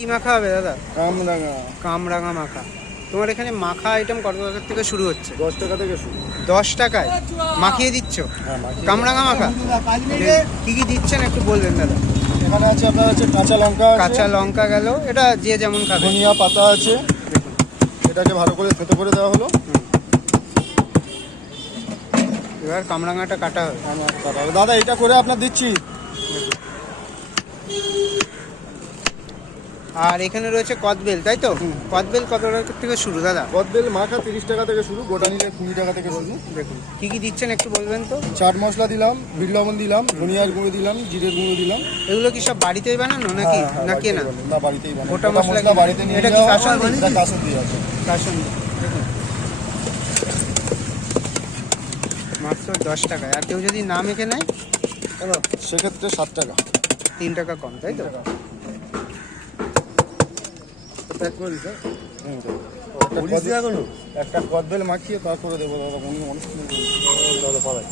কি মাখা হবে দাদা? কামরাঙা। কামরাঙা মাখা। তোমার এখানে মাখা আইটেম কত টাকা থেকে শুরু হচ্ছে? 10 টাকা থেকে শুরু। 10 টাকায় মাখিয়ে দিচ্ছ? হ্যাঁ, কামরাঙা মাখা কি কি দিচ্ছেন একটু বলবেন দাদা? এখানে আছে আপনার হচ্ছে কাঁচা লঙ্কা, কাঁচা লঙ্কা গেল, এটা যে যেমন খাবে। ধনিয়া পাতা আছে, এটাকে ভালো করে থেতো করে দেওয়া হলো। এবার কামরাঙাটা কাটা হবে। দাদা এটা করে আপনার দিচ্ছি। আর এখানে রয়েছে কদবেল, তাই তো? কদবেল কত টাকা থেকে শুরু দাদা? কদবেল মাখা 30 টাকা থেকে শুরু, গোটা নিলে 20 টাকা থেকে শুরু। দেখুন কি কি দিচ্ছেন একটু বলবেন তো? চাট মশলা দিলাম, বিট লবণ দিলাম, ধনিয়ার গুঁড়ো দিলাম, জিরের গুঁড়ো দিলাম। এগুলো কি সব বাড়িতেই বানানো নাকি না কেনা? না, বাড়িতেই বানানো। গোটা মশলা বাড়িতে নিয়ে এটা কি যাওয়া হয়। কাসুন্দি? এটা কাসুন্দি আছে। কাসুন্দি। দেখুন মাত্র 10 টাকায়। আর কেউ যদি না মেখে নেয় সেক্ষেত্রে 7 টাকা। 3 টাকা কম, তাই তো? একটা কদবেল মাখিয়ে তারপরে দেবো দাদা, উনি অনুষ্ঠান দাদা পাড়ায়।